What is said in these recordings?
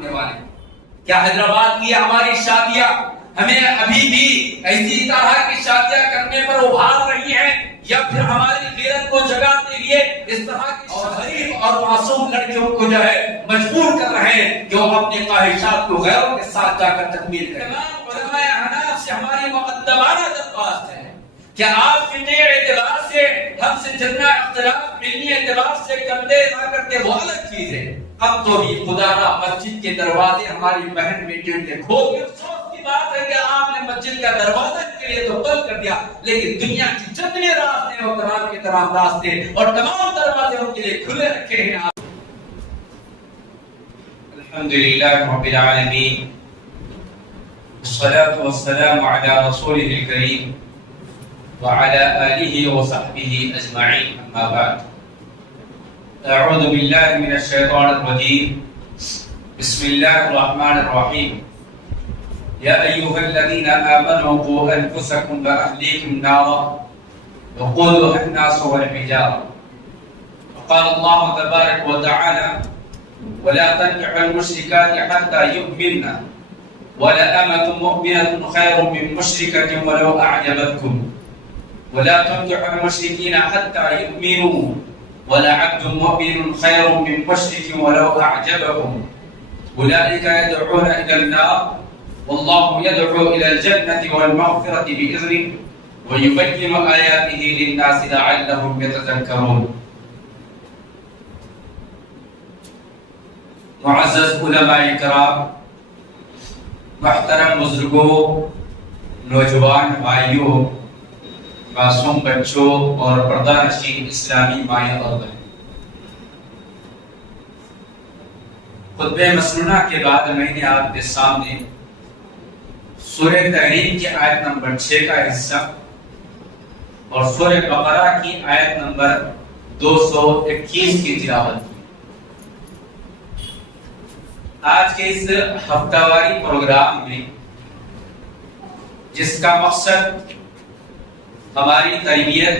کیا حیدرآباد کی ہماری شادیاں ہمیں ابھی بھی ایسی طرح کی شادیاں کرنے پر ابھار رہی ہیں، یا پھر ہماری غیرت کو جگانے کے لیے اس طرح کی غریب اور معصوم لڑکیوں کو جو ہے مجبور کر رہے ہیں کہ وہ اپنی خواہشات کو غیروں کے ساتھ جا کر تکمیل کریں؟ علماء احناف سے ہماری مقدمانہ درخواست ہے کہ آپ فقہی اعتبار سے ہم سے جتنا اختلاف علمی اعتبار سے کرتے نہ کرتے وہ الگ چیز ہے، اب تو بھی خدا را مسجد کے دروازے ہماری بہن بیٹیوں کے کھول کے افسوس کی بات ہے کہ آپ نے مسجد کا دروازہ کے لیے تو بند کر دیا، لیکن دنیا کی جتنے راستے ہیں وہ تمام کے تمام راستے اور تمام دروازے ان کے لیے کھلے رکھے ہیں۔ الحمدللہ رب العالمین، والصلاة والسلام على رسوله الكريم وعلى آله وصحبه أجمعين، أما بعد، أعوذ بالله من الشيطان الرجيم، بسم الله الرحمن الرحيم، يا أيها الذين آمنوا قوا أنفسكم وأهليكم نارا وقودها الناس والحجارة، وقال الله تبارك وتعالى ولا تنكحوا المشركات حتى يؤمنن ولأمة مؤمنة خير من مشركة ولو أعجبتكم ولا تنكحوا المشركين حتى يؤمنوا ولعبد مؤمن خير من مشرك ولو أعجبكم أولئك يدعون إلى النار والله يدعو إلى الجنة والمغفرة بإذنه ويبين آياته للناس لعلهم يتذكرون۔ معزز علماء کرام، محترم بزرگوں، نوجوان بھائیوں، معصوم بچوں اور پردہ نشین اسلامی مائیں اور بہن، خطبہ مسنونہ کے بعد میں نے آپ کے سامنے سورہ تحریم کی آیت نمبر 6 کا حصہ اور سورہ بقرہ کی آیت نمبر 221 کی تلاوت کی۔ آج کے اس ہفتہ واری پروگرام میں جس کا مقصد ہماری تربیت،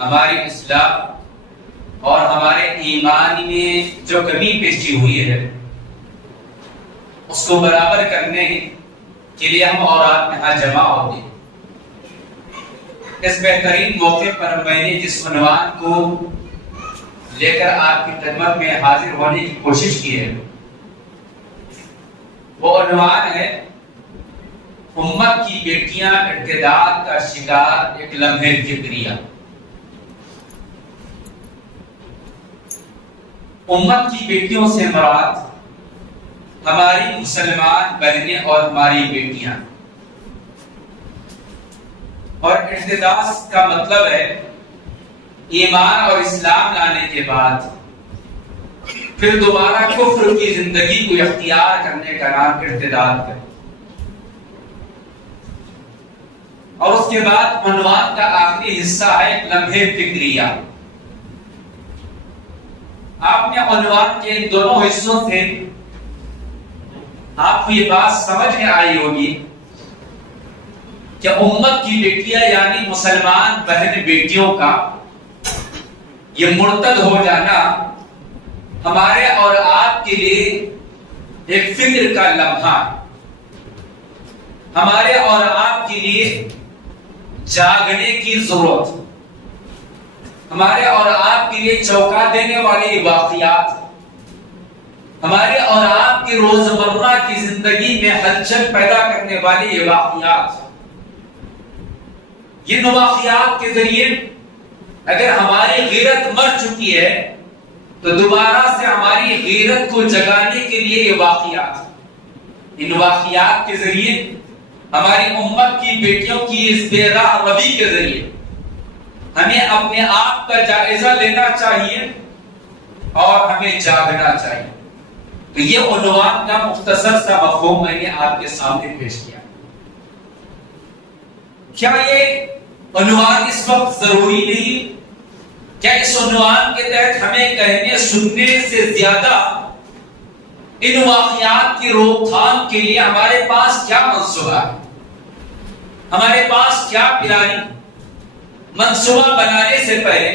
ہماری اصلاح اور ہمارے ایمان میں جو کمی پیشی ہوئی ہے اس کو برابر کرنے کے لیے ہم اورات میں یہاں جمع ہوتے ہیں۔ اس بہترین موقع پر میں نے جس عنوان کو لے کر آپ کی خدمت میں حاضر ہونے کی کوشش کی ہے وہ عنوان ہے امت کی بیٹیاں ارتداد کا شکار ایک لمحے فکریہ۔ امت کی بیٹیوں سے مراد ہماری مسلمان بہنیں اور ہماری بیٹیاں، اور ارتداد کا مطلب ہے ایمان اور اسلام لانے کے بعد پھر دوبارہ کفر کی زندگی کو اختیار کرنے کا نام ارتداد ہے۔ اور اس کے بعد عنوان کا آخری حصہ ہے لمحے فکریہ۔ آپ نے عنوان کے دونوں حصوں سے آپ کو یہ بات سمجھ میں آئی ہوگی کہ امت کی بیٹیاں یعنی مسلمان بہن بیٹیوں کا یہ مرتد ہو جانا ہمارے اور آپ کے لیے ایک فکر کا لمحہ، ہمارے اور آپ کے لیے جاگنے کی ضرورت، ہمارے اور آپ کے لیے چونکا دینے والے واقعات، ہمارے اور آپ کی روزمرہ کی زندگی میں ہلچل پیدا کرنے والے یہ واقعات، یہ واقعات کے ذریعے اگر ہماری غیرت مر چکی ہے تو دوبارہ سے ہماری غیرت کو جگانے کے لیے یہ واقعات، ان واقعات کے ذریعے ہماری امت کی بیٹیوں کی اس بے راہ روی کے ذریعے ہمیں اپنے آپ کا جائزہ لینا چاہیے اور ہمیں جاگنا چاہیے۔ تو یہ عنوان کا مختصر سا مفہوم میں نے آپ کے سامنے پیش کیا۔ کیا یہ عنوان اس وقت ضروری نہیں؟ کیا اس عنوان کے تحت ہمیں کہنے سننے سے زیادہ ان واقعات کی روک تھام کے لیے ہمارے پاس کیا منصوبہ ہے، ہمارے پاس کیا پلاننگ؟ منصوبہ بنانے سے پہلے،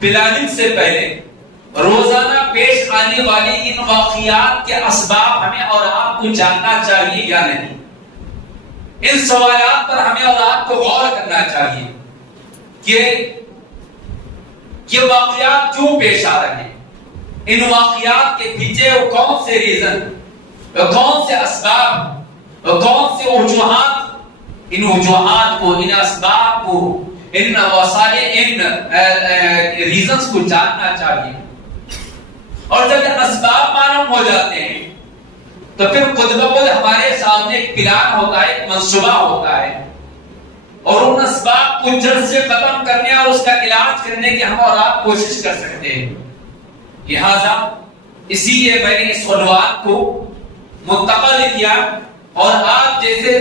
پلاننگ سے پہلے روزانہ پیش آنے والی ان واقعات کے اسباب ہمیں اور آپ کو جاننا چاہیے یا نہیں؟ ان سوالات پر ہمیں اور آپ کو غور کرنا چاہیے کہ یہ واقعات کیوں پیش آ رہے ہیں، ان واقعات کے پیچھے وہ کون سے ریزن، کون سے اسباب، کون سے وجوہات، ان وجوہات کو، ان اسباب کو، ان وسائل، ان ریزنز کو جاننا چاہیے۔ اور جب یہ اسباب معلوم ہو جاتے ہیں تو پھر خود بخود ہمارے سامنے ایک پلان ہوتا ہے، ایک منصوبہ ہوتا ہے، اور ان اسباب کو جڑ سے ختم کرنے اور اس کا علاج کرنے کی ہم اور آپ کوشش کر سکتے ہیں۔ لہذا اسی لیے میں نے اس عنوان کو منتقل کیا اور آپ جیسے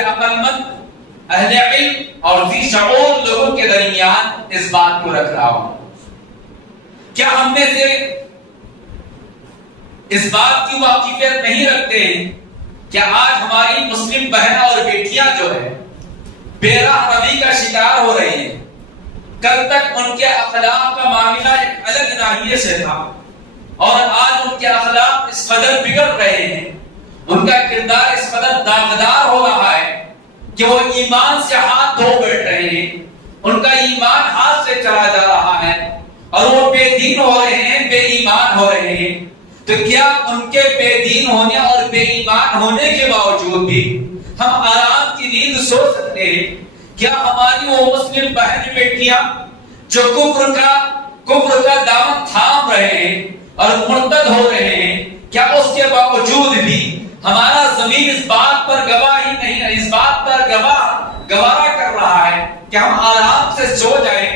عقل مند، اہل علم اور ذی شعور لوگوں کے درمیان اس بات کو رکھ رہا ہوں۔ کیا ہم میں سے اس بات کی واقفیت نہیں رکھتے ہیں کہ آج ہماری مسلم بہن اور بیٹیاں جو ہے بے راہ روی کا شکار ہو رہی ہیں؟ کل تک ان کے اخلاق کا معاملہ ایک الگ ناحیے سے تھا، اور آج ان کے اخلاق اس قدر بگڑ رہے ہیں، ان کا کردار اس قدر داغدار ہو رہا ہے کہ وہ ایمان سے ہاتھ دھو بیٹھ رہے ہیں، ان کا ایمان ہاتھ سے چلا جا رہا ہے اور وہ بے دین ہو رہے ہیں، بے ایمان ہو رہے ہیں۔ تو کیا ان کے بے دین ہونے اور بے ایمان ہونے کے باوجود بھی ہم آرام کی نیند سو سکتے ہیں؟ کیا ہماری وہ مسلم بہن بیٹیاں جو کفر کا دامن تھام رہے ہیں اور مرتد ہو رہے ہیں، کیا اس کے باوجود بھی ہمارا ضمیر اس بات پر گواہی نہیں، اس بات پر گوارا کر رہا ہے کہ ہم آرام سے سو جائیں،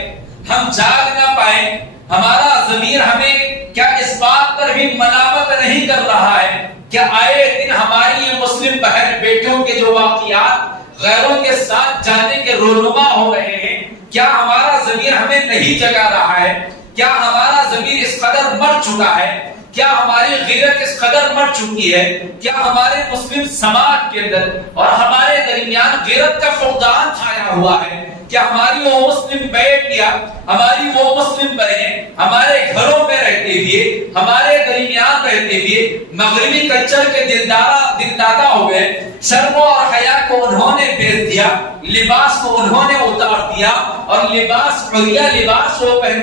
ہم جاگ نہ پائیں؟ ہمارا ضمیر ہمیں کیا اس بات پر بھی ملامت نہیں کر رہا ہے کہ آئے دن ہماری یہ مسلم بہن بیٹیوں کے جو واقعات غیروں کے ساتھ جانے کے رونما ہو رہے ہیں، کیا ہمارا ضمیر ہمیں نہیں جگا رہا ہے؟ کیا ہمارا ضمیر اس قدر مر چکا ہے؟ کیا ہماری غیرت اس قدر مر چکی ہے؟ کیا ہمارے مسلم سماج کے اندر اور ہمارے درمیان غیرت کا فقدان چھایا ہوا ہے؟ کیا ہماری وہ مسلم بیٹیاں، ہماری وہ مسلم بہنیں ہمارے گھروں میں رہتے ہوئے، ہمارے درمیان رہتے ہوئے مغربی کلچر کے دلدادہ ہو گئے؟ شرم اور حیا کو انہوں نے بیچ دیا، لباس کو انہوں نے اتار دیا، اور لباس عریہ لباس وہ پہن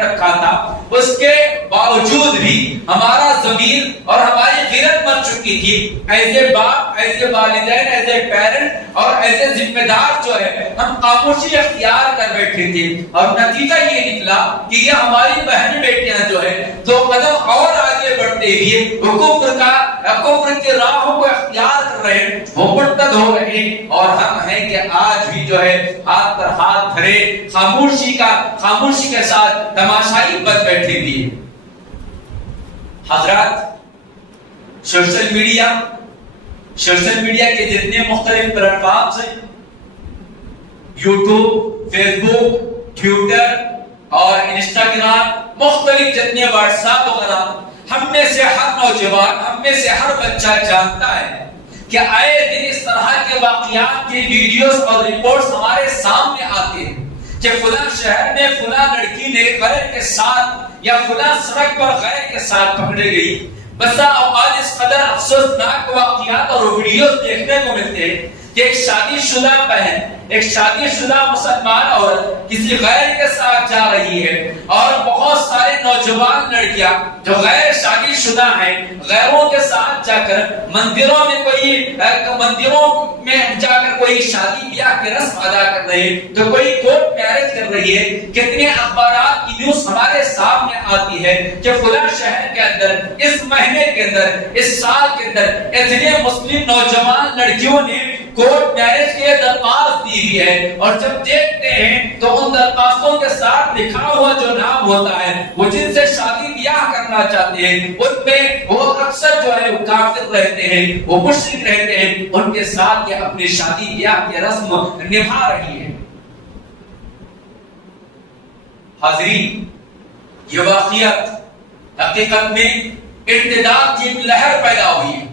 رکھا تھا، اس کے باوجود بھی ہمارا ضمیر اور ہماری غیرت مر چکی تھی۔ ایسے باپ، ایسے والدین، ایسے پیرنٹ اور ایسے ذمہ دار جو ہے ہم خاموشی اختیار کر بیٹھے تھے، اور نتیجہ یہ نکلا کہ یہ ہماری بہن بیٹیاں جو ہے دو قدم اور آگے بڑھتے ہوئے کفر کے راہوں کو اختیار کر رہے ہیں، وہ مرتد ہو رہے ہیں، اور ہم ہیں کہ آج بھی جو ہے ہاتھ پر ہاتھ دھرے خاموشی کے ساتھ تماشائی بن بیٹھے ہوئے۔ حضرات، سوشل میڈیا کے جتنے مختلف پلیٹ فارمز ہیں، یوٹیوب، فیس بک، ٹویٹر اور انسٹاگرام، مختلف جتنے واٹس ایپ وغیرہ، ہم میں سے ہر نوجوان، ہم میں سے ہر بچہ جانتا ہے کہ آئے دن اس طرح کے واقعات کی ویڈیوز اور رپورٹس ہمارے سامنے آتے ہیں کہ فلاں شہر میں فلاں لڑکی نے غیر کے ساتھ یا فلاں سڑک پر غیر کے ساتھ پکڑے گئی۔ بسا اوقات اس قدر افسوسناک واقعات اور ویڈیوز دیکھنے کو ملتے ہیں کہ ایک شادی شدہ بہن، ایک شادی شدہ مسلمان عورت کسی غیر کے ساتھ جا رہی ہے، اور بہت سارے نوجوان لڑکیاں جو غیر شادی شدہ ہیں غیروں کے ساتھ جا کر مندروں میں جا کر کوئی شادی بیاہ کی رسم ادا کر رہے ہیں، تو کوئی کورٹ میرج کر رہی ہے۔ کتنے اخبارات کی نیوز ہمارے سامنے آتی ہے کہ فلاں شہر کے اندر، اس مہینے کے اندر، اس سال کے اندر اتنے مسلم نوجوان لڑکیوں نے کورٹ میرج کے درخواست دی ہوئی ہے، اور جب دیکھتے ہیں تو ان درخواستوں کے ساتھ لکھا ہوا جو نام ہوتا ہے، وہ جن سے شادی بیاہ کرنا چاہتے ہیں، ان میں وہ اکثر جو ہے وہ کافر رہتے ہیں، وہ مشرک رہتے ہیں، ان کے ساتھ یہ اپنی شادی بیاہ کی رسم نبھا رہی ہے۔ حاضرین، یہ واقعات حقیقت میں ارتداد کی لہر پیدا ہوئی ہے۔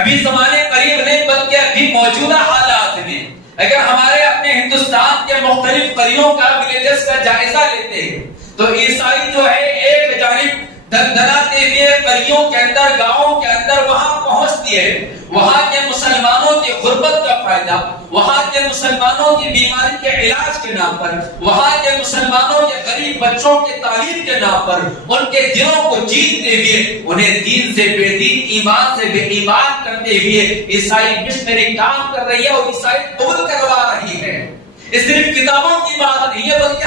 ابھی زمانے قریب نہیں بلکہ ابھی موجودہ حالات میں اگر ہمارے اپنے ہندوستان کے مختلف قریوں کا، ولیجز کا جائزہ لیتے ہیں تو عیسائی جو ہے ایک جانب دندناتے ہوئے قریوں کے اندر، گاؤں کے اندر وہاں پہنچتی ہے، وہاں کے مسلمانوں کی غربت کا فائدہ، وہاں کے مسلمانوں کی بیماری کے علاج کے نام پر، وہاں کے مسلمانوں کے غریب بچوں کے تعلیم کے نام پر ان کے دلوں کو جیتتے ہوئے انہیں دین سے بے دین، ایمان سے بے ایمان کرتے ہوئے عیسائی مشنری کام کر رہی ہے اور عیسائی قبول کروا رہی ہے۔ اس صرف کتابوں کی بات نہیں ہے بلکہ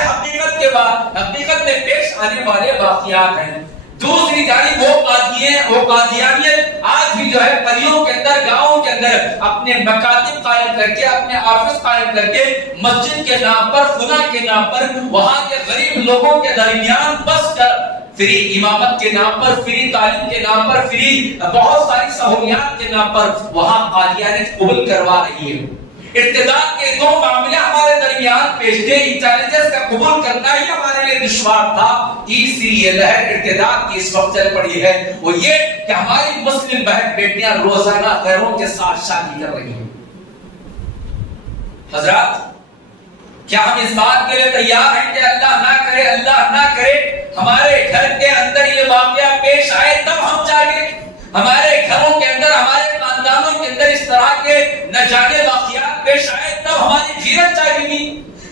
حقیقت میں پیش آنے والے واقعات ہیں۔ دوسری جانب وہ قادیانیت آج بھی جو ہے قریوں کے اندر، گاؤں کے اندر اپنے مکاتب قائم کر کے، اپنے آفس قائم کر کے، مسجد کے نام پر، خدا کے نام پر وہاں کے غریب لوگوں کے درمیان بس کر فری امامت کے نام پر، فری تعلیم کے نام پر، فری بہت ساری سہولیات کے نام پر وہاں قادیانیت قبول کروا رہی ہے۔ ارتداد کے دو معاملے ہمارے درمیان پیش تھے، ان چیلنجز کا قبول کرنا ہی ہمارے لیے دشوار تھا۔ تیسری یہ لہر ارتداد کی اس وقت چل پڑی ہے، وہ یہ کہ ہماری مسلم بہن بیٹیاں روزانہ غیروں کے ساتھ شادی کر رہی ہیں۔ حضرات، کیا ہم اس بات کے لیے تیار ہیں کہ اللہ نہ کرے ہمارے گھر کے اندر یہ واقعہ پیش آئے تب ہم جاگے؟ ہمارے گھروں کے اندر، ہمارے خاندانوں کے اندر اس طرح کے نہ جانے واقعات پیش آئے تب ہماری غیرت جاگے گی؟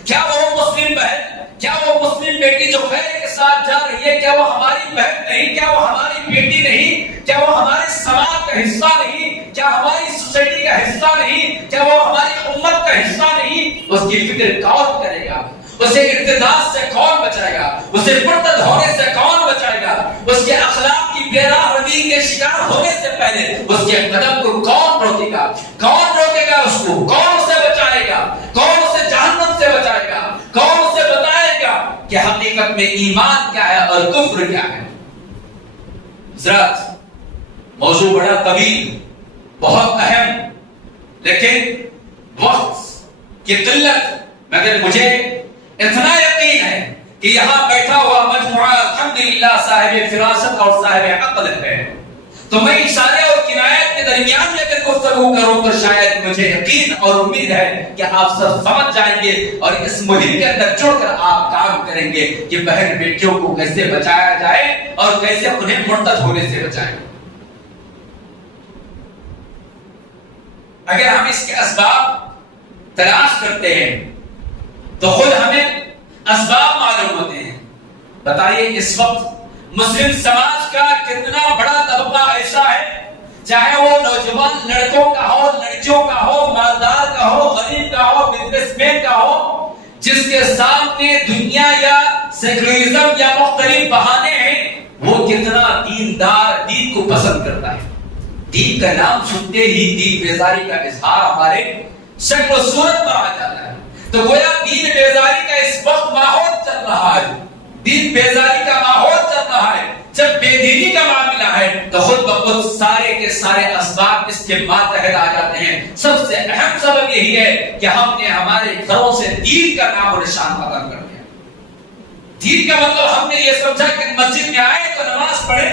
کیا وہ مسلم بہن، کیا وہ مسلم بیٹی جو غیر کے ساتھ جا رہی ہے، کیا وہ ہماری بہن نہیں؟ کیا وہ ہماری بیٹی نہیں؟ کیا وہ ہمارے سماج کا حصہ نہیں؟ کیا ہماری سوسائٹی کا حصہ نہیں؟ کیا وہ ہماری امت کا حصہ نہیں؟ اس کی فکر کون کرے گا؟ اسے ارتداد سے کون بچائے گا؟ اسے مرتد ہونے سے کون بچائے گا؟ اس کے اخلاق کی بے راہ روی کے شکار ہونے سے پہلے اس کے قدم کو کون روکے گا؟ کون روکے گا اس کو؟ کون اسے بچائے گا؟ کون اسے جہنم سے بچائے گا؟ کون اسے بتائے گا کہ حقیقت میں ایمان کیا ہے اور کفر کیا ہے؟ حضرات، موضوع بڑا طویل، بہت اہم، لیکن وقت کی قلت، مگر مجھے اتنا یقین ہے کہ یہاں بیٹھا ہوا مجموعہ الحمدللہ صاحب فراست اور صاحب عقل ہے، تو میں اشارے اور کنایت کے درمیان میں اگر گفتگو کروں تو شاید مجھے یقین اور امید ہے کہ آپ سب سمجھ جائیں گے اور اس مہم کے اندر جڑ کر آپ کام کریں گے کہ بہن بیٹیوں کو کیسے بچایا جائے اور کیسے انہیں مرتد ہونے سے بچائیں۔ اگر ہم اس کے اسباب تلاش کرتے ہیں تو خود ہمیں اسباب معلوم ہوتے ہیں۔ بتائیے اس وقت مسلم سماج کا کتنا بڑا طبقہ ایسا ہے، چاہے وہ نوجوان لڑکوں کا ہو، لڑکیوں کا ہو، مالدار کا ہو، غریب کا ہو، بزنس مین کا ہو، جس کے سامنے دنیا یا سیکولرزم یا مختلف بہانے ہیں، وہ کتنا دیندار، دین کو پسند کرتا ہے۔ دین کا نام سنتے ہی دین بیزاری کا اظہار ہمارے شکل و صورت پر آ جاتا ہے۔ تو گویا دین بیزاری کا اس وقت ماحول چل رہا ہے، دین بیزاری کا ماحول چل رہا ہے۔ جب بے دینی کا معاملہ ہے تو خود بخود سارے کے سارے اسباب اس کے ماتحت آ جاتے ہیں۔ سب سے اہم سبب یہی ہے کہ ہم نے ہمارے گھروں سے دین کا نام و نشان ختم کر دیا۔ دین کا مطلب ہم نے یہ سمجھا کہ مسجد میں آئے تو نماز پڑھے،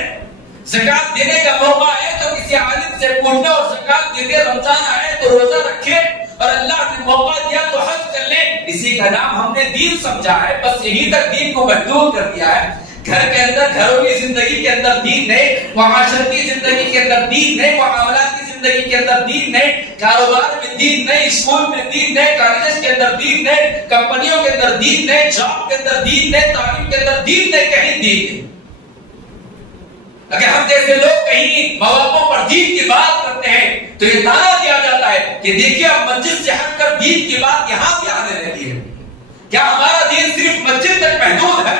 زکات دینے کا موقع آئے تو کسی عالم سے پوچھنا اور زکات دے دے، رمضان آئے تو روزہ رکھے، اور اللہ نے موقع دیا تو حج کر لے۔ اسی کا نام ہم نے دین سمجھا ہے، بس یہی تک دین کو محدود کر دیا ہے۔ گھر کے اندر، گھروں کی زندگی کے اندر دین نہیں، معاشرتی زندگی کے اندر دین نہیں، معاملات کی زندگی کے اندر دین نہیں، کاروبار میں دین نہیں، اسکول میں دین نہیں، کالجز کے اندر دین نہیں، کمپنیوں کے اندر دین نہیں، جاب کے اندر دین نہیں، تعلیم کے اندر دین نہیں، کہیں دین نہیں۔ اگر ہم جیسے لوگ کہیں مواقعوں پر دین کی بات کرتے ہیں تو یہ تانا دیا جاتا ہے کہ دیکھیے اب مسجد سے ہٹ کر دین کی بات یہاں بھی آنے لگی ہے۔ کیا ہمارا دین صرف مسجد تک محدود ہے؟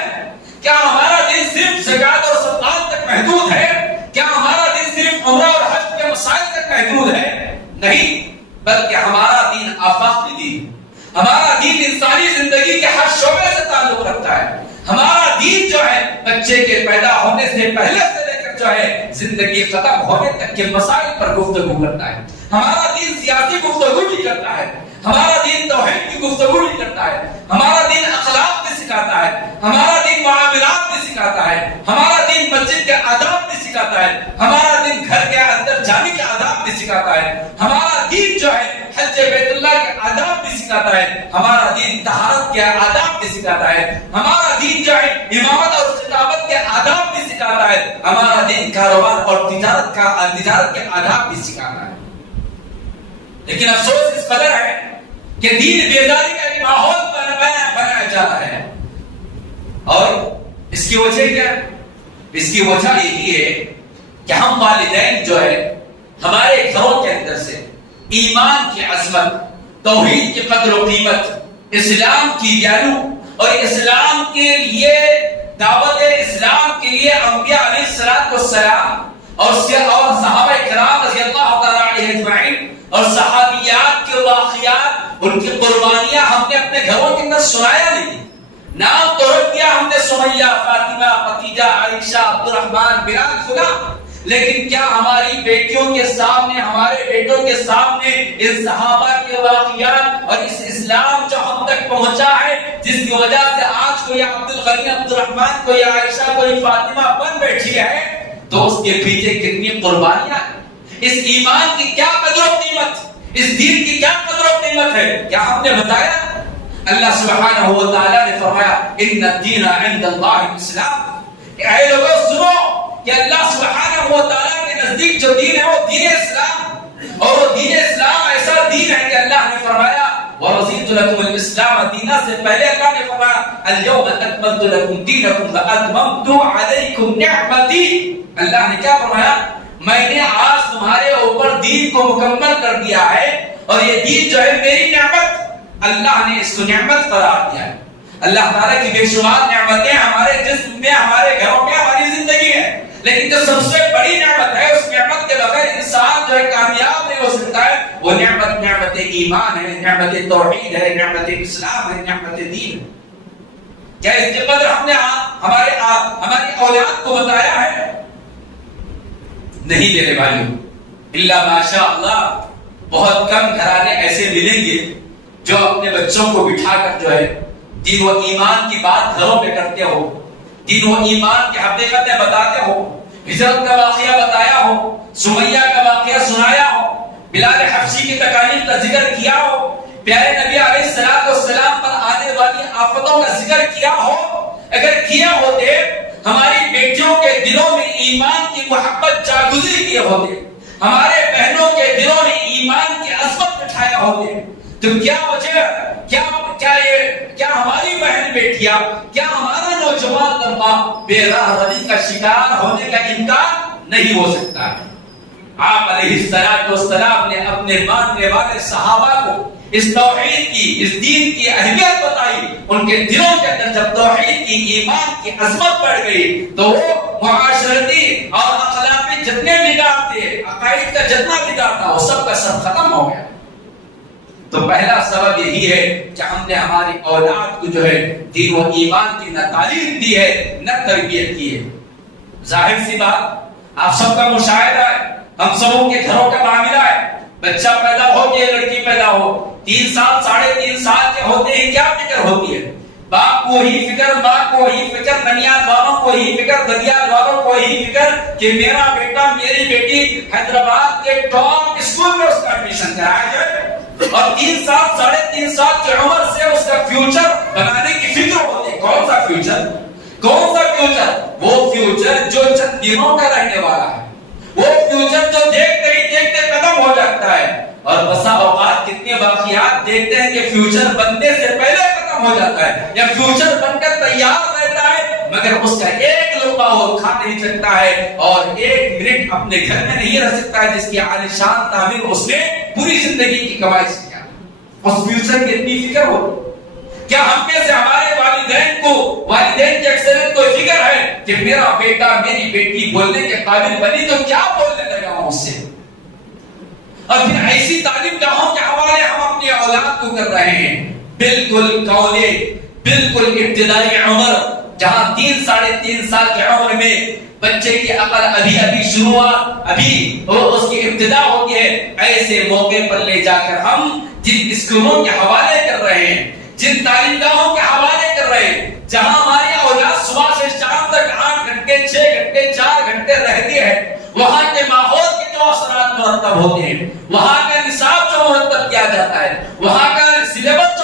کیا ہمارا دین صرف زکات اور صدقات تک محدود ہے؟ کیا ہمارا دین صرف عمرہ اور حج کے مسائل تک محدود ہے؟ نہیں، بلکہ ہمارا دین آفاقی دین، ہمارا دین انسانی زندگی کے ہر شعبے سے تعلق رکھتا ہے۔ ہمارا دین جو ہے بچے کے پیدا ہونے سے پہلے سے لے کر جو ہے زندگی ختم ہونے تک کے مسائل پر گفتگو کرتا ہے۔ ہمارا دین سیاسی گفتگو بھی کرتا ہے، ہمارا دین توحید کی گفتگو بھی کرتا ہے، ہمارا دین اخلاق بھی سکھاتا ہے، ہمارا دین معاملات بھی سکھاتا ہے، ہمارا دین مسجد کے آداب بھی سکھاتا ہے، ہمارا دین گھر کے اندر جانے کے آداب بھی سکھاتا ہے، ہمارا دین جو ہے حج بیت اللہ کے آداب بھی سکھاتا ہے۔ سکھاتا ہے, ہمارا دین طہارت کے آداب بھی سکھاتا ہے, ہمارا دین جو ہے امامت اور خطابت کے آداب بھی سکھاتا ہے, ہمارا دین کاروبار اور تجارت کے آداب بھی سکھاتا ہے. لیکن افسوس اس قدر ہے کہ دین بیداری کا ایک ماحول بنایا جاتا ہے. اور اس کی وجہ کیا ہے؟ اس کی وجہ یہی ہے کہ ہم والدین جو ہے ہمارے گھروں کے اندر سے ایمان کی عظمت, توحید کی قدر و قیمت, اسلام کی ویلیو اور اسلام کے لیے دعوت اسلام کے لیے انبیاء علیہ الصلوۃ والسلام اور صحابہ کرام رضی اللہ تعالی عنہم اجمعین اور صحابیات کے واقعات, ان کی قربانیاں ہم نے اپنے گھروں کے اندر سنایا نہیں. نام تو رکھ دیا ہم نے سمیہ, فاطمہ, خدیجہ, عائشہ, عبد الرحمن, بلال, فلاں, لیکن کیا ہماری بیٹیوں کے سامنے, ہمارے بیٹوں کے سامنے اس صحابہ کے واقعات اور اس اسلام جو ہم تک پہنچا ہے, جس کی وجہ سے آج کوئی عبد الغنی, عبد الرحمن, کوئی عائشہ, کوئی فاطمہ بن بیٹھی ہے, تو اس کے پیچھے کتنی قربانیاں ہیں؟ اس ایمان کی کیا قدر و قیمت, اس دین کی کیا قدر و قیمت ہے؟ کیا ہم نے بتایا؟ اللہ سبحانہ و تعالی نے فرمایا ان الدین عند اللہ الاسلام. اے لوگوں سنو کہ اللہ سبحانہ و تعالی کے نزدیک جو دین ہے وہ دین اسلام, اور وہ دین اسلام ایسا دین ہے کہ اللہ نے فرمایا وَرَضِيتُ لَكُمُ الْإِسْلَامَ دِينًا, سے پہلے اللہ نے فرمایا الْيَوْمَ أَكْمَلْتُ لَكُمْ دِينَكُمْ وَأَتْمَمْتُ عَلَيْكُمْ نِعْمَتِي. اللہ نے کیا فرمایا؟ میں نے آج تمہارے اوپر دین کو مکمل کر دیا ہے, اور یہ دین جو ہے میری نعمت, اللہ نے اس کو نعمت قرار دیا ہے. اللہ تعالیٰ کی بے شمار نعمتیں ہمارے جسم میں, ہمارے گھروں میں, ہماری زندگی ہے, لیکن جو سب سے بڑی نعمت ہے, اس نعمت کے بغیر انسان جو ہے کامیاب نہیں ہو سکتا ہے, وہ نعمت ایمان ہے, نعمت توحید ہے, نعمت اسلام ہے, نعمت دین ہے. کیا اس کے قدر ہم نے ہماری اولاد کو بتایا ہے؟ نہیں میرے بھائیوں, الا ماشاء اللہ بہت کم گھرانے ایسے ملیں گے جو اپنے بچوں کو بٹھا کر جو ہے دین و ایمان کی بات گھروں میں کرتے ہو, دین و ایمان کی حقیقتیں بتاتے ہو, ہجرت کا واقعہ بتایا ہو, سمیہ کا واقعہ سنایا ہو, بلال حبشی کی تکالیف کا ذکر کیا ہو, پیارے نبی علیہ الصلوۃ والسلام پر آنے والی آفتوں کا ذکر کیا ہو. اگر کیا ہوتے, ہماری بیٹیوں کے دلوں میں ایمان کی محبت جاگزی کیے ہوتے, ہمارے بہنوں کے دلوں میں ایمان کی عظمت بٹھایا ہوتے, تو کیا وجہ, کیا ہماری بہن بیٹیاں, کیا ہمارا نوجوان طبقہ بے راہ روی کا شکار ہونے کا امکان نہیں ہو سکتا ہے. آپ علیہ الصلوۃ والسلام نے اپنے ماننے والے صحابہ کو اس توحید کی, اس دین کی اہمیت بتائی. ان کے دلوں کے اندر جب توحید کی, ایمان کی عظمت بڑھ گئی, تو وہ معاشرتی اور اخلاقی جتنے بگاڑ تھے, عقائد کا جتنا بگاڑ تھا, وہ سب کا سب ختم ہو گیا. تو پہلا سبب یہی ہے کہ ہم نے ہماری اولاد کو جو ہے دین و ایمان کی نہ تعلیم دی ہے, نہ تربیت کی ہے. ظاہر سی بات آپ سب کا مشاہدہ ہے, ہم سبوں کے گھروں کا معاملہ ہے. بچہ پیدا ہو کہ لڑکی پیدا ہو, 3 سال 3.5 سال کے ہوتے ہی کیا فکر ہوتی ہے؟ باپ کو ہی فکر, ماں کو ہی فکر, ننیال والوں کو ہی فکر, ددیال والوں کو ہی فکر کہ میرا بیٹا, میری بیٹی حیدرآباد کے ٹاپ اسکول میں اس کا ایڈمیشن کرایا جائے, اور 3 سال 3.5 سال کی عمر سے اس کا فیوچر بنانے کی فکر ہوتی ہے. کون سا فیوچر؟ کون سا فیوچر؟ وہ فیوچر جو چند دنوں کا رہنے والا ہے, وہ فیوچر جو دیکھتے ہی دیکھتے ختم ہو جاتا ہے. اور بسا اوقات کتنے واقعات دیکھتے ہیں کہ فیوچر بننے سے پہلے ختم ہو جاتا ہے, یا فیوچر بن کر تیار رہتا ہے, مگر اس کا ایک لقمہ وہ کھا نہیں سکتا ہے, اور 1 منٹ اپنے گھر میں نہیں رہ سکتا ہے, جس کی عالیشان تعمیر اس نے پوری زندگی کی کمائی سے کیا. اس فیوچر کی اتنی فکر ہو. کیا ہم میں سے ہمارے والدین کی اکثریت کو فکر ہے کہ میرا بیٹا, میری بیٹی بولنے کے قابل بنی تو کیا بولنے لگا ہوں اس سے؟ اور پھر ایسی تعلیم گاہوں کے حوالے ہم اپنی اولاد کو کر رہے ہیں. بالکل بالکل ابتدائی عمر, جہاں 3-3.5 سال کی عمر میں بچے کی عقل ابھی شروعات, ابھی اس کی ابتدا ہوتی ہے, ایسے موقع پر لے جا کر ہم جن اسکولوں کے حوالے کر رہے ہیں, جن تعلیم گاہوں کے حوالے کر رہے ہیں, جہاں ہماری اولاد صبح سے شام تک 8 گھنٹے 6 گھنٹے 4 گھنٹے رہتی ہے, وہاں کے ماحول کے جو اثرات مرتب ہوتے ہیں, وہاں کا نصاب جو مرتب کیا جاتا ہے, وہاں کا سلیبس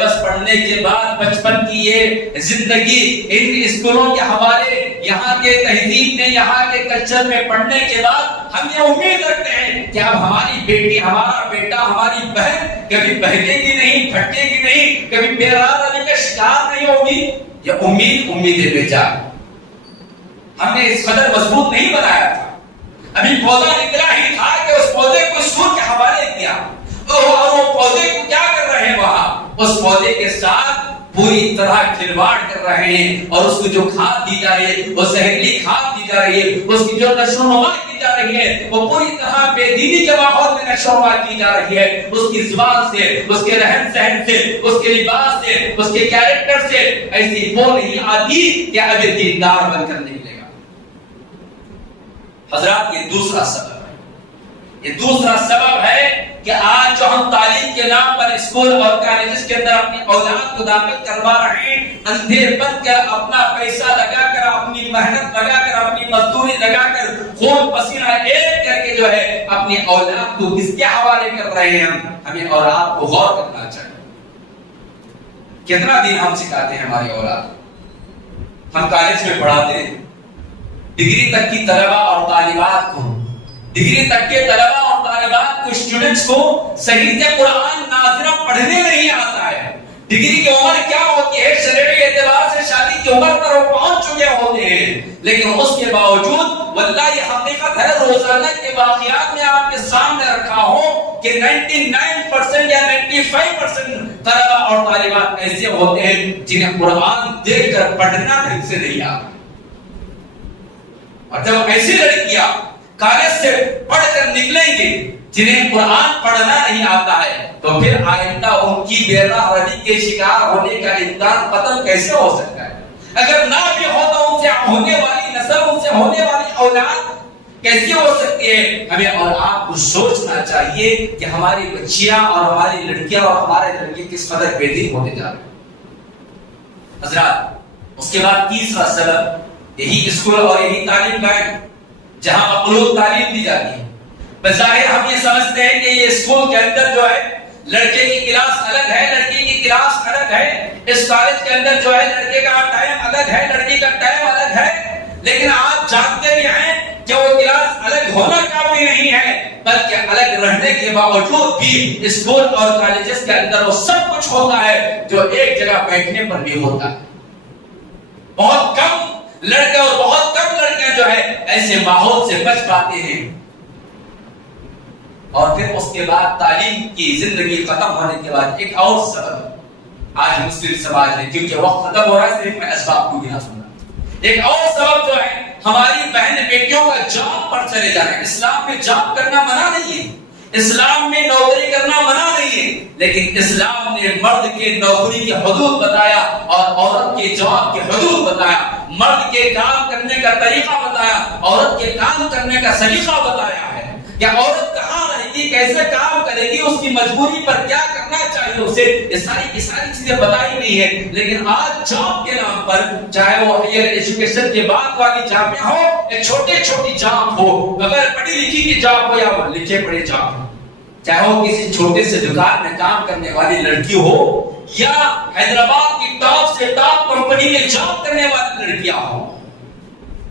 سلیبس پڑھنے کے بعد بچپن کی یہ زندگی ان اسکولوں کے حوالے یہاں کے تہذیب میں یہاں کے کلچر میں پڑھنے کے بعد ہم یہ امید رکھتے ہیں کہ اب ہماری بیٹی ہمارا بیٹا ہماری بہن کبھی بہکے گی نہیں پھٹکے گی نہیں کبھی بے راہ کا شکار نہیں ہوگی. یہ امید بیچا ہم نے اس قدر مضبوط نہیں بنایا تھا. ابھی پودا نکلا ہی تھا کہ اس پودے کو اسکول کے حوالے کیا اور وہ پودے کو کیا کر رہے ہیں وہاں اس پودے کے ساتھ پوری طرح کھلواڑ کر رہے ہیں اور اس کو جو کھاد دی جا رہی ہے وہ زہریلی کھاد دی جا رہی ہے اس کی جو نشو و نما کی جا رہی ہے وہ پوری طرح بے دینی کے ماحول میں نشو و نما کی جا رہی ہے. اس کی زبان سے اس کے رہن سہن سے اس کے لباس سے اس کے کیریکٹر سے ایسی وہ نہیں آتی کہ اب یہ دیندار بن کر نہیں ملے گا. حضرات یہ دوسرا سبب ہے. یہ دوسرا سبب ہے کہ آج جو ہم تعلیم کے نام پر اسکول اور کالجز کے اندر اپنی اولاد کو داخل کروا رہے ہیں اندھے بن کر اپنا پیسہ لگا کر اپنی محنت لگا کر اپنی مزدوری لگا کر خون پسینہ ایک کر کے جو ہے اپنی اولاد کو کس کے حوالے کر رہے ہیں ہمیں اور آپ کو غور کرنا چاہیے. کتنا دن ہم سکھاتے ہیں ہماری اولاد. ہم کالج میں پڑھاتے ہیں ڈگری تک کی طلبہ اور طالبات کو ڈگری تک کے طلبہ اور طالبات کو اسٹوڈنٹس کو صحیح سے قرآن ناظرہ پڑھنے نہیں آتا ہے. ڈگری کی عمر کیا ہوتی ہے شرعی اعتبار سے شادی کی عمر پر وہ پہنچ چکے ہوتے ہیں لیکن اس کے باوجود واللہ یہ حقیقت ہے روزانہ کے واقعات میں آپ کے سامنے رکھا ہوں کہ 99% یا 95% طلبہ اور طالبات ایسے ہوتے ہیں جنہیں قرآن دیکھ کر پڑھنا ڈھنگ سے نہیں آتا. اور جب ایسی لڑکیاں کالج سے پڑھ کر نکلیں گے جنہیں قرآن پڑھنا نہیں آتا ہے تو پھر آئندہ ان کی بے راہ روی کے شکار ہونے کا امکان ختم کیسے ہو سکتا ہے؟ اگر نہ بھی ہو تو ان سے ہونے والی نسل ان سے ہونے والی اولاد کیسی ہو سکتی ہے؟ ہمیں اور آپ کو سوچنا چاہیے کہ ہماری بچیاں اور ہماری لڑکیاں اور ہمارے لڑکے کس قدر بے دین ہوتے جا رہے ہیں. حضرات اس کے بعد تیسرا سبب یہی اسکول اور یہی تعلیم گاہ جہاں مخلوط تعلیم دی جاتی ہے. بظاہر ہم یہ سمجھتے ہیں کہ یہ اسکول کے اندر جو ہے لڑکے کی کلاس الگ ہے لڑکی کی کلاس الگ ہے. اس کالج کے اندر جو ہے لڑکے کا ٹائم الگ ہے لڑکی کا ٹائم الگ ہے. لیکن آپ جانتے بھی ہیں کہ وہ کلاس الگ ہونا کافی نہیں ہے بلکہ الگ رہنے کے باوجود بھی اسکول اور کالجز کے اندر وہ سب کچھ ہوتا ہے جو ایک جگہ بیٹھنے پر بھی ہوتا ہے. بہت کم لڑکے اور بہت کم لڑکیاں جو ہے ایسے ماحول سے بچ پاتے ہیں. اور پھر اس کے بعد تعلیم کی زندگی ختم ہونے کے بعد ایک اور سبب آج مسلم سماج ہے کیونکہ وقت ختم ہو رہا ہے صرف میں اسباب کو گنا سننا. ایک اور سبب جو ہے ہماری بہن بیٹیوں کا جاب پر چلے جانا ہے. اسلام میں جاب کرنا منع نہیں ہے اسلام میں نوکری کرنا منع نہیں ہے لیکن اسلام نے مرد کے نوکری کی حدود بتایا اور عورت کے جاب کی حدود بتایا. مرد کے کام کرنے کا طریقہ بتایا عورت کے کام کرنے کا سلیقہ بتایا ہے کہ عورت کہاں رہے گی کیسے کام کرے گی اس کی مجبوری پر کیا کرنا چاہیے اسے یہ ساری چیزیں بتائی گئی ہیں. لیکن آج جاب کے نام پر چاہے وہ ہائر ایجوکیشن کے بعد والی جابیں ہو یا چھوٹی جاب ہو بغیر پڑھی لکھی کی جاب ہو یا لکھے پڑھے جاب ہو چاہے وہ کسی چھوٹے سے دکان میں کام کرنے والی لڑکی ہو یا حیدرآباد کی ٹاپ سے ٹاپ کمپنی میں جاب کرنے والی لڑکیاں ہوں.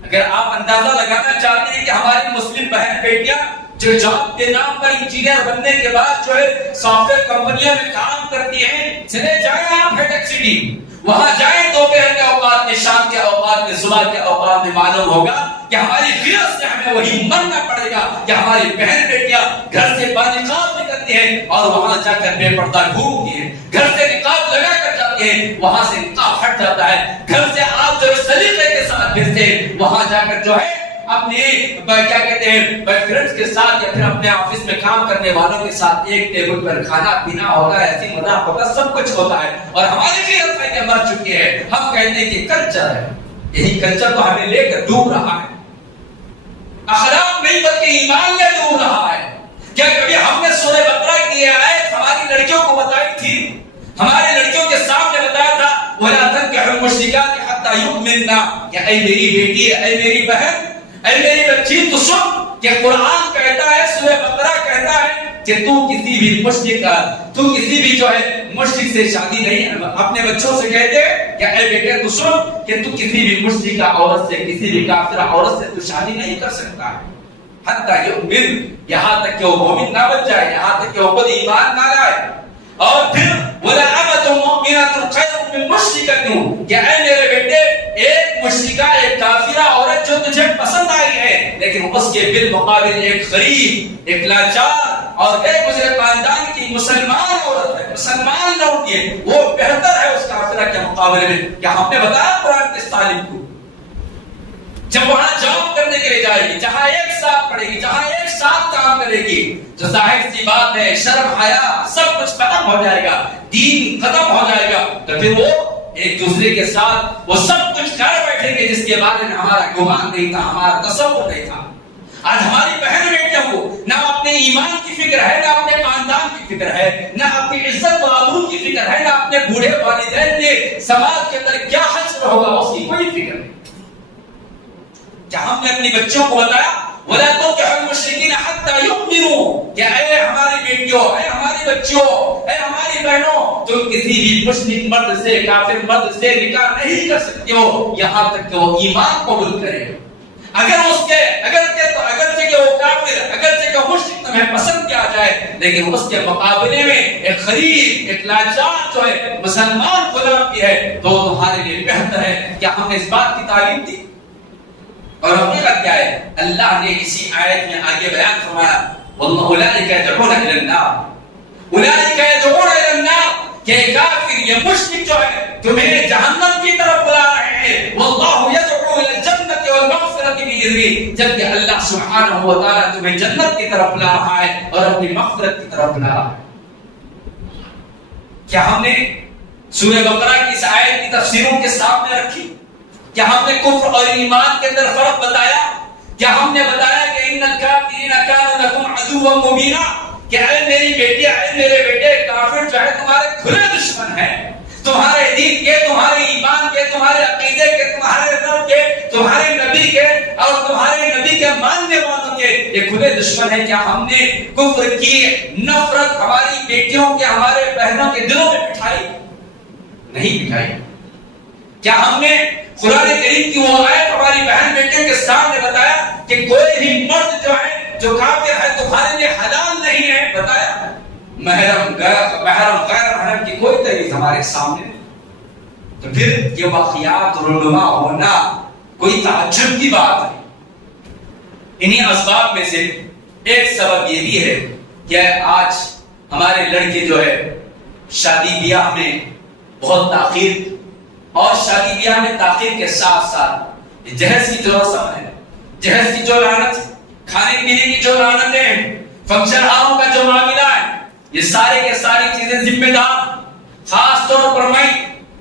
اگر آپ اندازہ لگانا چاہتے ہیں کہ ہماری مسلم بہن بیٹیاں جو جاب کے نام پر انجینئر بننے کے بعد جو ہے سافٹ ویئر کمپنیوں میں کام کرتی ہیں چلے جائیں آپ ہیڈ سٹی وہاں جائیں دوپہر کے اوقات میں شام کے اوقات میں صبح کے اوقات میں معلوم ہوگا کہ ہماری غیرت سے ہمیں وہی مرنا پڑے گا کہ ہماری بہن بیٹیاں گھر سے بانقاب نکلتی ہیں اور وہاں جا کر بے پردہ گھومتی ہیں. گھر سے نقاب لگا کر جاتے ہیں وہاں سے نقاب ہٹ جاتا ہے. گھر سے آپ جو سلیقے کے ساتھ پھرتے ہیں وہاں جا کر جو ہے اپنے کیا کہتے ہیں بھائی فرینڈز کے ساتھ یا پھر اپنے آفس میں کام کرنے والوں کے ساتھ ایک ٹیبل پر کھانا پینا ہوگا ایسی مذاق ہوگا سب کچھ ہوتا ہے اور ہماری غیرت ہے کہ مر چکی ہے. ہم کہتے ہیں کہ کلچر ہے یہی کلچر تو ہمیں لے کر ڈوب رہا ہے. اخلاق نہیں بلکہ ایمان لے ڈوب رہا ہے. کیا کبھی ہم نے سورہ بقرہ کی آیت ہماری لڑکیوں کو بتائی تھی ہماری لڑکیوں کے سامنے بتایا تھا وَلَا تَنكِحُوا الْمُشْرِكَاتِ حَتَّى يُؤْمِنَّ کہ اے میری بیٹی اے میری بہن اے میری بچی تو سن کہ قرآن کہتا ہے سورہ بقرہ کہتا ہے کہ تو کسی بھی مشرک کا تو کسی بھی جو ہے مشرک سے شادی نہیں، اپنے بچوں سے کہتے کہ اے بیٹے تو سن کہ تو کسی بھی مشرکہ عورت سے، کسی بھی کافرہ عورت سے تو شادی نہیں کر سکتا ہے، حتیٰ یؤمن، یہاں تک کہ وہ مومن نہ بن جائے، یہاں تک کہ وہ خود ایمان نہ لائے۔ اور پھر وَلَا أَمَةٌ مُؤْمِنَةٌ خَيْرٌ مِّن مُشْرِكَةٍ، کہ اے میرے بیٹے ایک مشرکہ، ایک کافرہ عورت جو تجھے پسند آئی ہے لیکن اس کے بالمقابل ایک غریب، ایک لاچار اور ایک گزرے خاندان کی مسلمان عورت ہے، مسلمان لڑکی ہے، وہ بہتر ہے اس کافرہ کے مقابلے میں۔ کیا ہم نے بتایا قرآن کے طالب کو جب وہاں جاب کرنے کے لیے جائے گی، جہاں ایک ساتھ پڑھے گی، جہاں ایک ساتھ کام کرے گی، تو ظاہر سی بات ہے شرم حیا سب کچھ ختم ہو جائے گا، دین ختم ہو جائے گا، تو پھر وہ ایک دوسرے کے ساتھ وہ سب کچھ کر بیٹھیں گے جس کے بارے میں ہمارا گمان نہیں تھا، ہمارا تصور نہیں تھا۔ آج ہماری بہن بیٹیوں کو نہ اپنے ایمان کی فکر ہے، نہ اپنے خاندان کی فکر ہے، نہ اپنی عزت و آبرو کی فکر ہے، نہ اپنے بوڑھے والدین کے سماج کے اندر کیا حشر ہوگا اس کی کوئی فکر نہیں۔ کیا ہم نے اپنی بچوں کو بتایا وَلَا تُنكِحُوا الْمُشْرِكِينَ حَتَّى يُؤْمِنُوا، کہ اے ہماری بیٹیوں، اے ہماری بچیوں، اے ہماری بہنوں، تم کسی بھی مشرک مرد سے، کافر مرد سے نکاح نہیں کر سکتے ہو یہاں تک کہ وہ ایمان قبول کرے۔ اگرچہ کہ وہ کافر، اگرچہ کہ مشرک تمہیں پسند کیا جائے، لیکن اس کے مقابلے میں ایک غریب، ایک لاچار جو ہے مسلمان غلام کی ہے تو تمہارے لیے بہتر ہے۔ کیا ہم نے اس بات کی تعلیم دی؟ اور حقیقت کیا ہے؟ اللہ نے اسی آیت میں آگے بیان فرمایا وَأُولَٰئِكَ يَدْعُونَ إِلَى النَّارِ، أُولَٰئِكَ يَدْعُونَ إِلَى النَّارِ، کہ کافر یہ مشرک جو ہے تمہیں جہنم کی طرف بلا رہے ہیں، وَاللَّهُ يَدْعُو إِلَى الْجَنَّةِ وَالْمَغْفِرَةِ بِإِذْنِهِ، جبکہ اللہ سبحانہ و تعالیٰ تمہیں جنت کی طرف بلا رہا ہے اور اپنی مغفرت کی طرف بلا رہا ہے۔ کیا ہم نے سورہ بقرہ کی اس آیت کی تفسیروں کے سامنے رکھی؟ کیا ہم نے کفر اور ایمان کے اندر فرق بتایا؟ کیا ہم نے بتایا کہ ان الکافرین کانوا لکم عدوا مبینا، کہ اے میری بیٹی، اے میرے بیٹے، کافر جو ہے تمہارے کھلے دشمن ہیں، تمہارے دین کے، تمہارے ایمان کے، تمہارے عقیدے کے، تمہارے رب کے، تمہارے نبی کے اور تمہارے نبی کے ماننے والوں کے یہ کھلے دشمن ہیں۔ کیا ہم نے کفر کی نفرت ہماری بیٹیوں کے، ہمارے بہنوں کے دلوں میں بٹھائی؟ نہیں بٹھائی۔ کیا ہم نے قرآن کریم کی وہ آیت ہماری بہن بیٹیوں کے سامنے بتایا کہ کوئی بھی مرد جو ہے جو کافر ہے تمہارے لیے حلال نہیں ہے؟ بتایا؟ محرم غیر محرم کی کوئی دلیل ہمارے سامنے نہیں۔ تو پھر یہ واقعات رونما ہونا کوئی تعجب کی بات ہے۔ انہی اسباب میں سے ایک سبب یہ بھی ہے کہ آج ہمارے لڑکے جو ہے شادی بیاہ میں بہت تاخیر، اور شادی بیاہ میں تاخیر کے ساتھ ساتھ جہیز کی جو رسم ہے، جہیز کی جو لعنت، کھانے پینے کی جو لعنتیں ہیں، فنکشن ہالوں کا جو معاملہ ہے، یہ سارے کے ساری چیزیں ذمہ دار، خاص طور پر میں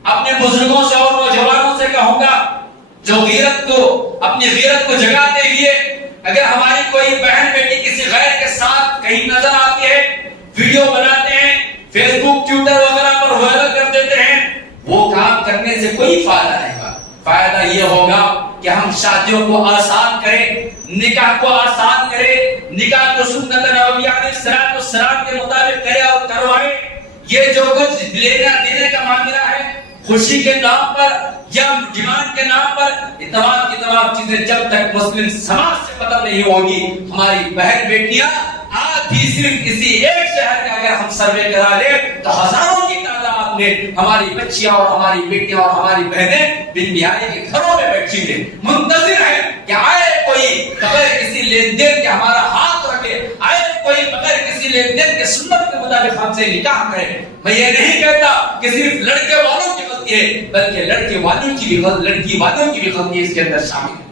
اپنے بزرگوں سے اور نوجوانوں سے کہوں گا جو غیرت کو، اپنی غیرت کو جگاتے ہوئے اگر ہماری کوئی بہن بیٹی کسی غیر کے ساتھ کہیں نظر آتی ہے، ویڈیو بناتے ہیں، فیس بک، ٹویٹر وغیرہ پر وائرل کر دیتے ہیں، وہ کام کرنے سے کوئی فائدہ نہیں ہوگا۔ فائدہ یہ ہوگا کہ ہم شادیوں کو آسان کریں، نکاح کو آسان کریں، نکاح کو سنت نبوی علیہ السلام کے مطابق کریں اور کروائیں۔ یہ جو کچھ لینا دینے کا معاملہ ہے، خوشی کے نام پر یا ڈیمانڈ کے نام پر، یہ تمام کی تمام چیزیں جب تک مسلم سماج سے ختم نہیں ہوگی، ہماری بہن بیٹیاں آج بھی صرف کسی ایک شہر کا اگر ہم سروے کرا لیں تو ہزاروں کی تعداد میں ہماری بچیاں اور ہماری بیٹیاں اور ہماری بہنیں بن بہاری کے گھروں میں بیٹھی ہوئی منتظر ہیں کہ آئے کوئی بغیر کسی لین دین کے ہمارا ہاتھ رکھے، آئے کوئی بغیر کسی لین دین کے سنت کے مطابق ہم سے نکاح کرے۔ میں یہ نہیں کہتا کہ صرف لڑکے والوں کی غلطی ہے، بلکہ لڑکے والوں کی بھی غلطی، لڑکی والوں کی بھی غلطی اس کے اندر شامل ہے۔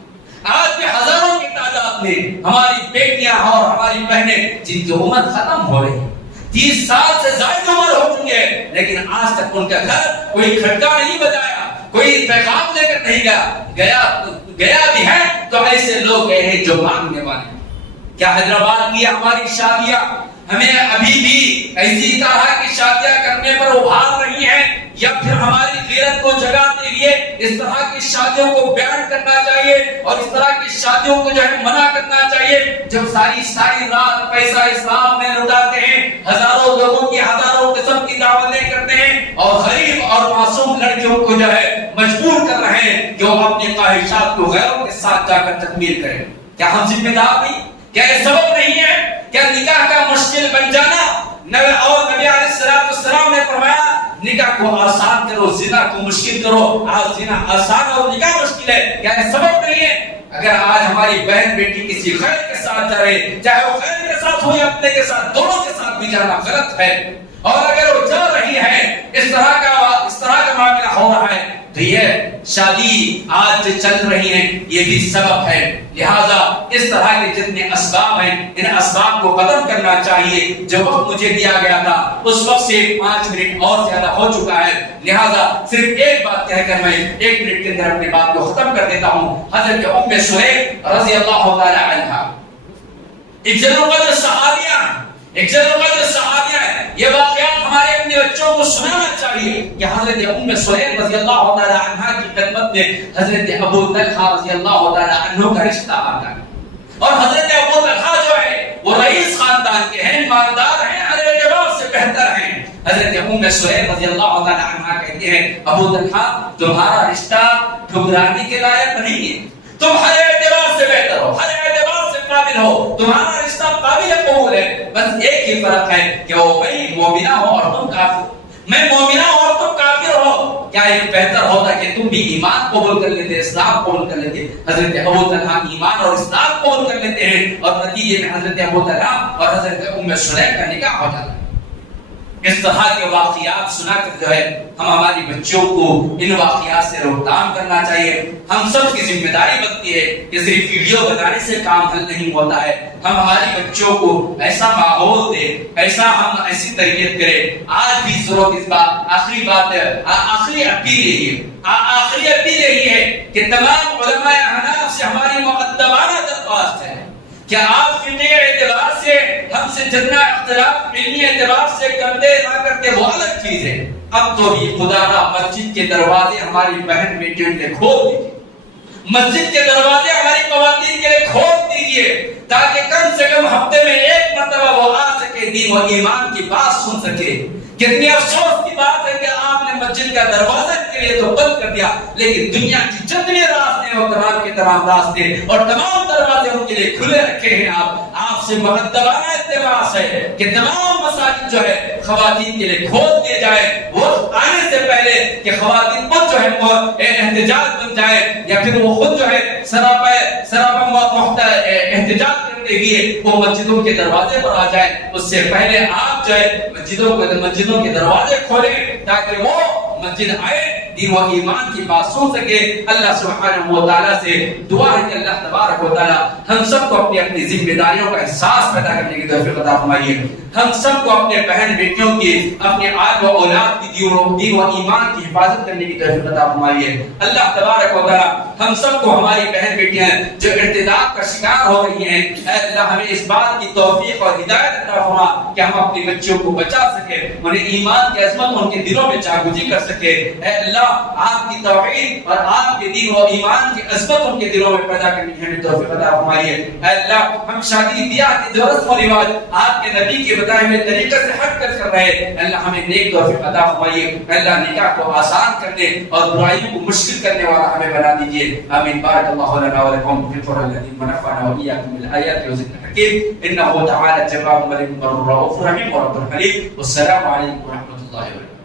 آج بھی ہزاروں کی تعداد میں ہماری بیٹیاں اور ہماری بہنیں جن کی عمر ختم ہو رہی ہے، 30 سال سے زائد عمر ہو چکی ہے، لیکن آج تک ان کا گھر کوئی کھڑکا نہیں بجایا، کوئی پیغام لے کر نہیں گیا بھی ہے تو ایسے لوگ گئے ہیں جو مانگنے والے۔ کیا حیدرآباد کی ہماری شادیاں ہمیں ابھی بھی ایسی طرح کی شادیاں کرنے پر ابھار رہی ہیں، یا پھر ہماری غیرت کو جگاتے ہوئے اس طرح کی شادیوں کو بیان کرنا چاہیے اور اس طرح کی شادیوں کو جو ہے منع کرنا چاہیے؟ جب ساری رات پیسہ اسلام میں لٹاتے ہیں، ہزاروں لوگوں کی ہزاروں قسم کی دعوتیں کرتے اور غریب اور معصوم لڑکیوں کو جو ہے مجبور کر رہے ہیں کہ وہ اپنی خواہشات کو غیروں کے ساتھ جا کر تکمیل کریں. کیا ہم ذمہ دار نہیں؟ کیا یہ سبب نہیں ہے؟ کیا نکاح کا مشکل بن جانا؟ اور نبی علیہ السلام نے فرمایا نکاح کو آسان کرو، زنا کو مشکل کرو. آج زنا آسان اور نکاح مشکل ہے، کیا یہ سبب نہیں ہے؟ اگر آج ہماری بہن بیٹی کسی غیر کے ساتھ جا رہے، چاہے وہ غیر کے ساتھ ہو یا اپنے کے ساتھ، دونوں کے ساتھ بھی جانا غلط ہے. اور اگر وہ جا رہی ہے اس طرح کا معاملہ ہو رہا ہے تو یہ شادی آج جو چل رہی ہے یہ بھی سبب ہے. لہذا اس طرح کے جتنے اسباب ہیں ان اسباب کو ختم کرنا چاہیے. جو وقت مجھے دیا گیا تھا اس وقت سے 5 منٹ اور زیادہ ہو چکا ہے، لہذا صرف ایک بات کہہ کر میں 1 منٹ کے اندر اپنی بات کو ختم کر دیتا ہوں. حضرت ام سلیم رضی اللہ تعالی عنہا ایک جلیل القدر صحابیہ ہے. یہ واقعات ہمارے اپنے بچوں کو سنانا چاہیے کہ حضرت ام سلیم رضی اللہ تعالی عنہا کی خدمت میں حضرت ابو طلحہ رضی اللہ تعالی عنہ کا رشتہ آتا ہے. اور حضرت ابو طلحہ جو ہے وہ رئیس خاندان کے ہیں، ایماندار ہیں، ہر اعتبار سے بہتر ہیں. حضرت ام سلیم رضی اللہ تعالی عنہا کہتے ہیں ابو طلحہ تمہارا رشتہ ٹھکرانے کے لائق نہیں ہے، تم ہر اعتبار سے بہتر ہو، ہر اعتبار سے قابل ہو، تمہارا رشتہ قابل قبول ہے. بس ایک ہی فرق ہے کہ وہ بھائی مومنہ ہو اور تم کافر. میں مومنہ ہوں اور تم کافر ہو. کیا یہ بہتر ہوتا کہ تم بھی ایمان قبول کر لیتے، اسلام قبول کر لیتے؟ حضرت ابو طلحہ ایمان اور اسلام قبول کر لیتے ہیں اور نتیجے میں حضرت ابو طلحہ اور حضرت ام سلیم کا نکاح ہو جاتا ہے. اس طرح کے واقعات سنا کر جو ہے ہم ہماری بچوں کو ان واقعات سے روکتھام کرنا چاہیے. ہم سب کی ذمہ داری بنتی ہے کہ صرف ویڈیو بنانے سے کام حل نہیں ہوتا ہے. ہم ہماری بچوں کو ایسا ماحول دے، ایسی تربیت کرے. آج بھی ضرورت اس بات آخری بات ہے، آخری اپیل یہی ہے کہ تمام علماء احناف سے ہماری مؤدبانہ درخواست ہے کہ آپ فقہی اعتبار سے ہم سے جتنا اختلاف علمی اعتبار سے کرتے نہ کرتے وہ الگ چیز ہے. اب تو بھی خدا را مسجد کے دروازے ہماری بہن بیٹیوں کے کھول دیجیے، مسجد کے دروازے ہماری خواتین کے لیے کھول دیجیے تاکہ کم سے کم ہفتے میں 1 مرتبہ وہ آ سکے، دین و ایمان کی بات سن سکے. کتنی افسوس کی بات ہے کہ آپ نے مسجد کا دروازہ کے لیے تو بند کر دیا، لیکن دنیا کی جتنے راستے ہیں وہ تمام کے تمام راستے اور تمام دروازے ان کے لیے کھلے رکھے ہیں. آپ سے مؤدبانہ التماس ہے کہ تمام مساجد جو ہے خواتین کے لیے کھول دیے جائے. وہ آنے سے پہلے کہ خواتین خود جو ہے احتجاج بن جائے یا پھر وہ خود جو ہے سراپا احتجاج کرتے ہوئے وہ مسجدوں کے دروازے پر آ جائے. اس سے پہلے آپ جو ہے مسجدوں کے دروازے کھولیں تاکہ وہ مسجد آئے، دین و ایمان کی بات سن سکے. اللہ سبحانہ و تعالیٰ سے دعا ہے کہ اللہ تبارک و تعالیٰ ہم سب کو اپنی ذمہ داریوں کا احساس پیدا کرنے کی توفیق عطا فرمائیے. ہم سب کو اپنے بہن بیٹیوں کی، اپنے آل و اولاد کی دین و ایمان کی حفاظت کرنے کی توفیق عطا فرمائیے. اللہ تبارک و تعالیٰ ہم سب کو ہماری بہن بیٹیاں جو ارتداد کا شکار ہو رہی ہیں، اے اللہ ہمیں اس بات کی توفیق اور ہدایت عطا فرما کہ ہم اپنی بچیوں کو بچا سکے، انہیں ایمان کی عظمت ان کے دلوں میں جاگوزی کر سکے. اے اللہ آپ کی توحید اور آپ کے دین و ایمان کی عظمت ان کے دلوں میں پیدا کرنے کی ہمیں توفیق عطا فرمائیے. اے اللہ ہم شادی بیاہ کے جو رسم و رواج آپ کے نبی کے بتائے ہوئے طریقے سے ہٹ کر رہے ہیں، اے اللہ ہمیں نیک توفیق عطا فرمائیے. اے اللہ نکاح کو آسان کرنے اور برائیوں کو مشکل کرنے والا ہمیں بنا دیجیے. آمین. بارک اللہ لنا ولکم فی القرآن العظیم ونفعنا وإياكم بالآیات والذکر الحکیم انہ تعالی جواد ملک بر رؤوف رحیم ورب الحلیم. والسلام علیکم ورحمۃ اللہ وبرکاتہ.